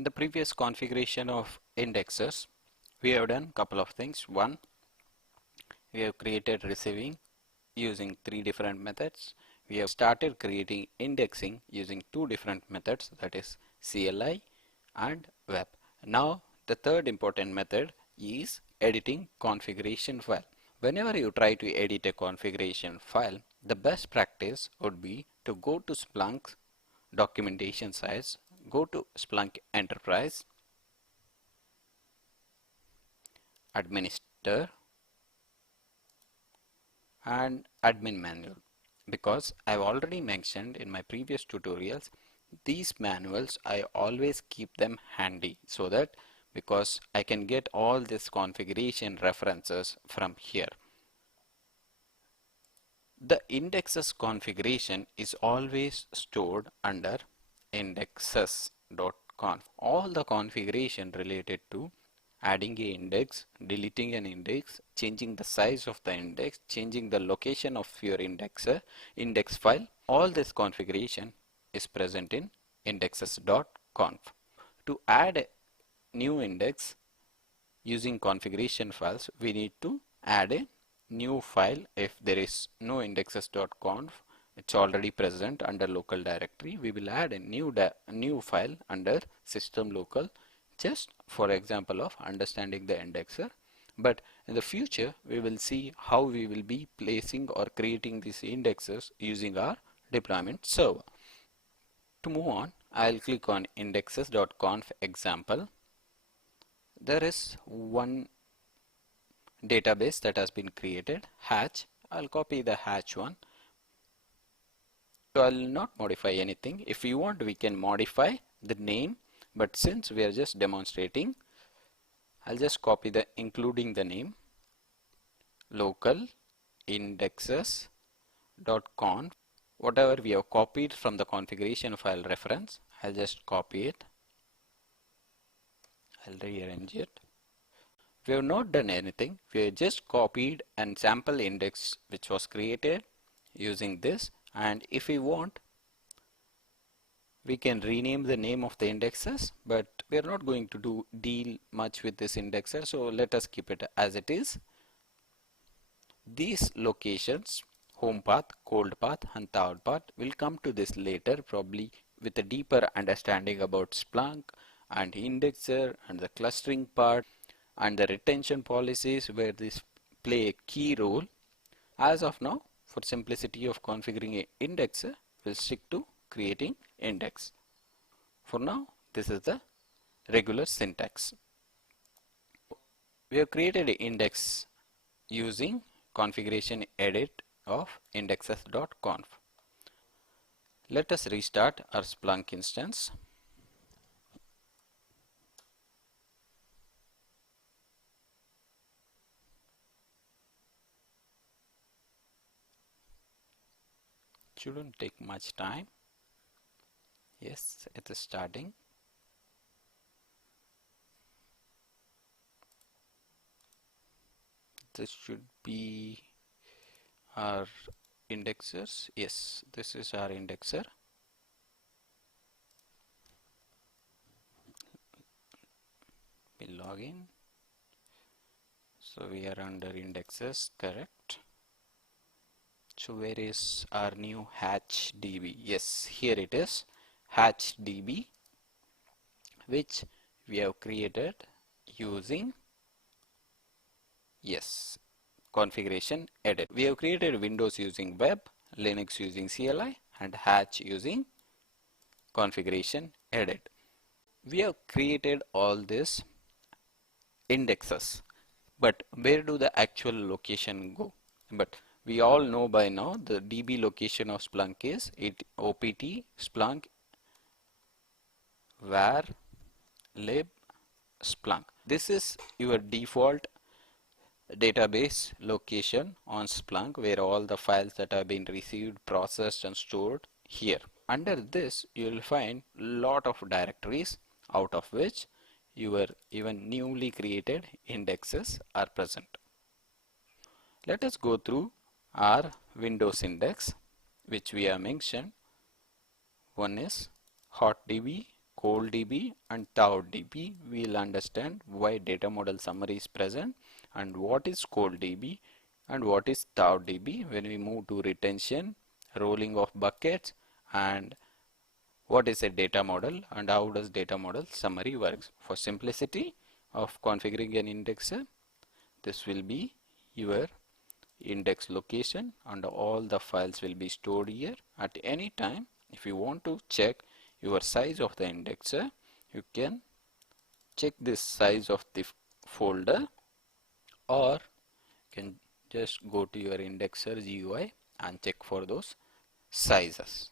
In the previous configuration of indexes, we have done couple of things. One, we have created receiving using 3 different methods. We have started creating indexing using 2 different methods, that is CLI and web. Now the third important method is editing configuration file. Whenever you try to edit a configuration file, the best practice would be to go to Splunk documentation sites, go to Splunk Enterprise, Administer and Admin Manual, because I've already mentioned in my previous tutorials, these manuals I always keep them handy, so that because I can get all this configuration references from here. The indexes configuration is always stored under indexes.conf. All the configuration related to adding an index, deleting an index, changing the size of the index, changing the location of your index file, all this configuration is present in indexes.conf. To add a new index using configuration files, we need to add a new file. If there is no indexes.conf, it's already present under local directory, we will add a new file under system local, just for example of understanding the indexer. But in the future we will see how we will be placing or creating these indexes using our deployment server. To move on, I'll click on indexes.conf example. There is one database that has been created, hatch. I'll copy the hatch one. So I'll not modify anything. If you want, we can modify the name, but since we are just demonstrating, I'll just copy the including the name, local indexes.conf. Whatever we have copied from the configuration file reference, I'll just copy it. I'll rearrange it. We have not done anything. We have just copied an sample index which was created using this, and if we want, we can rename the name of the indexes, but we are not going to deal much with this indexer, so let us keep it as it is. These locations, home path, cold path and third path, will come to this later, probably with a deeper understanding about Splunk and indexer and the clustering part and the retention policies, where this play a key role. As of now, for simplicity of configuring an indexer, we'll stick to creating index. For now, this is the regular syntax. We have created an index using configuration edit of indexes.conf. Let us restart our Splunk instance. Shouldn't take much time. Yes, it is starting. This should be our indexers. Yes, this is our indexer. We log in. So we are under indexes, correct. So where is our new hatch DB? Yes, here it is, hatch DB, which we have created using, yes, configuration edit. We have created Windows using web, Linux using CLI and hatch using configuration edit. We have created all these indexes, but where do the actual location go? But we all know by now the DB location of Splunk is opt Splunk var lib Splunk. This is your default database location on Splunk, where all the files that have been received, processed and stored here. Under this you will find lot of directories, out of which your even newly created indexes are present. Let us go through our Windows index which we have mentioned. One is hotdb, ColdDB and TowerDB, we will understand why data model summary is present and what is ColdDB and what is TowerDB when we move to retention, rolling of buckets, and what is a data model and how does data model summary works. For simplicity of configuring an indexer, this will be your index location and all the files will be stored here. At any time, if you want to check your size of the indexer, you can check this size of the folder, or you can just go to your indexer GUI and check for those sizes.